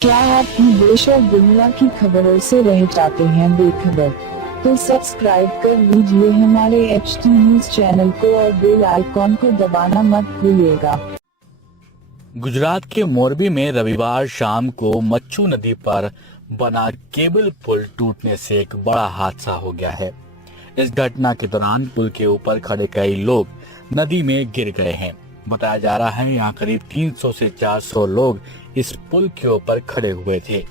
क्या आप भी देश और दुनिया की खबरों से रह जाते हैं बेखबर? तो सब्सक्राइब कर लीजिए हमारे HT न्यूज चैनल को और बेल आइकॉन को दबाना मत भूलिएगा। गुजरात के मोरबी में रविवार शाम को मच्छू नदी पर बना केबल पुल टूटने से एक बड़ा हादसा हो गया है। इस घटना के दौरान पुल के ऊपर खड़े कई लोग नदी में गिर गए हैं। बताया जा रहा है यहाँ करीब 300 से 400 लोग इस पुल के ऊपर खड़े हुए थे।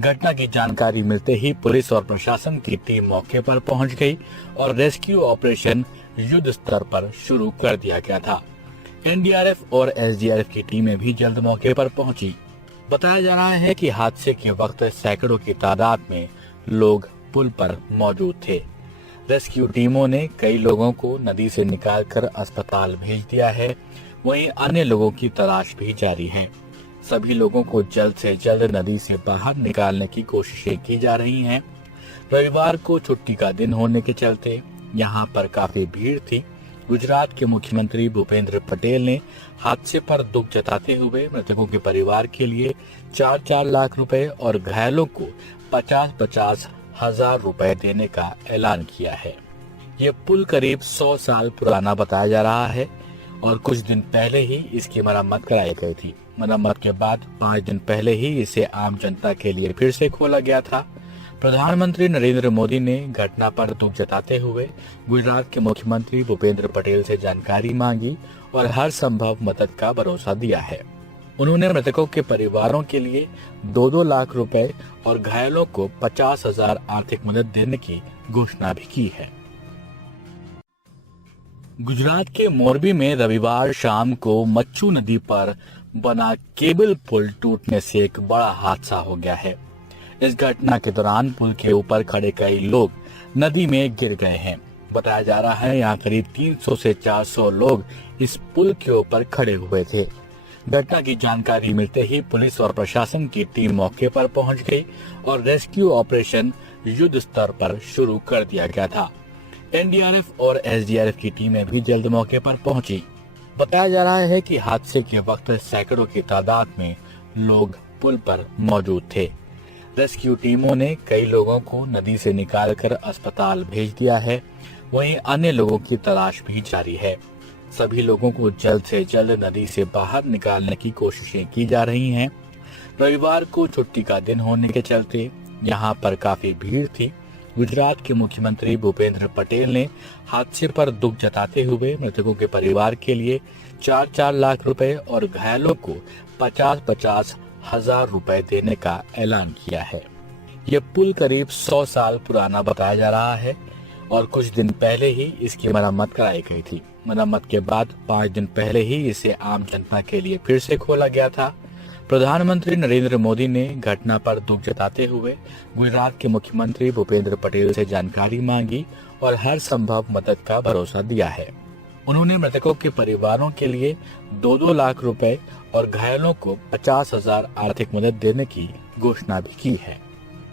घटना की जानकारी मिलते ही पुलिस और प्रशासन की टीम मौके पर पहुंच गई और रेस्क्यू ऑपरेशन युद्ध स्तर पर शुरू कर दिया गया था। NDRF और SDRF की टीमें भी जल्द मौके पर पहुंची। बताया जा रहा है कि हादसे के वक्त सैकड़ों की तादाद में लोग पुल पर मौजूद थे। रेस्क्यू टीमों ने कई लोगों को नदी से निकालकर अस्पताल भेज दिया है। वहीं अन्य लोगों की तलाश भी जारी है। सभी लोगों को जल्द से जल्द नदी से बाहर निकालने की कोशिशें की जा रही हैं। रविवार को छुट्टी का दिन होने के चलते यहाँ पर काफी भीड़ थी। गुजरात के मुख्यमंत्री भूपेंद्र पटेल ने हादसे पर दुख जताते हुए मृतकों के परिवार के लिए 4-4 लाख रुपए और घायलों को 50-50 हजार रुपए देने का ऐलान किया है। ये पुल करीब 100 साल पुराना बताया जा रहा है और कुछ दिन पहले ही इसकी मरम्मत कराई गई थी। मरम्मत के बाद 5 दिन पहले ही इसे आम जनता के लिए फिर से खोला गया था। प्रधानमंत्री नरेंद्र मोदी ने घटना पर दुख जताते हुए गुजरात के मुख्यमंत्री भूपेंद्र पटेल से जानकारी मांगी और हर संभव मदद का भरोसा दिया है। उन्होंने मृतकों के परिवारों के लिए 2-2 लाख रुपए और घायलों को 50,000 आर्थिक मदद देने की घोषणा भी की है। गुजरात के मोरबी में रविवार शाम को मच्छू नदी पर बना केबल पुल टूटने से एक बड़ा हादसा हो गया है। इस घटना के दौरान पुल के ऊपर खड़े कई लोग नदी में गिर गए हैं। बताया जा रहा है यहाँ करीब 300 से 400 लोग इस पुल के ऊपर खड़े हुए थे। घटना की जानकारी मिलते ही पुलिस और प्रशासन की टीम मौके पर पहुंच गई और रेस्क्यू ऑपरेशन युद्ध स्तर पर शुरू कर दिया गया था। NDRF और SDRF की टीमें भी जल्द मौके पर पहुंची। बताया जा रहा है कि हादसे के वक्त सैकड़ों की तादाद में लोग पुल पर मौजूद थे। रेस्क्यू टीमों ने कई लोगों को नदी से निकालकर अस्पताल भेज दिया है। वहीं अन्य लोगों की तलाश भी जारी है। सभी लोगों को जल्द से जल्द नदी से बाहर निकालने की कोशिशें की जा रही हैं। रविवार को छुट्टी का दिन होने के चलते यहाँ पर काफी भीड़ थी। गुजरात के मुख्यमंत्री भूपेंद्र पटेल ने हादसे पर दुख जताते हुए मृतकों के परिवार के लिए 4-4 लाख रुपए और घायलों को 50-50 हजार रुपए देने का ऐलान किया है। ये पुल करीब 100 साल पुराना बताया जा रहा है और कुछ दिन पहले ही इसकी मरम्मत कराई गई थी। मरम्मत के बाद 5 दिन पहले ही इसे आम जनता के लिए फिर से खोला गया था। प्रधानमंत्री नरेंद्र मोदी ने घटना पर दुख जताते हुए गुजरात के मुख्यमंत्री भूपेंद्र पटेल से जानकारी मांगी और हर संभव मदद का भरोसा दिया है। उन्होंने मृतकों के परिवारों के लिए 2-2 लाख रुपए और घायलों को 50,000 आर्थिक मदद देने की घोषणा भी की है।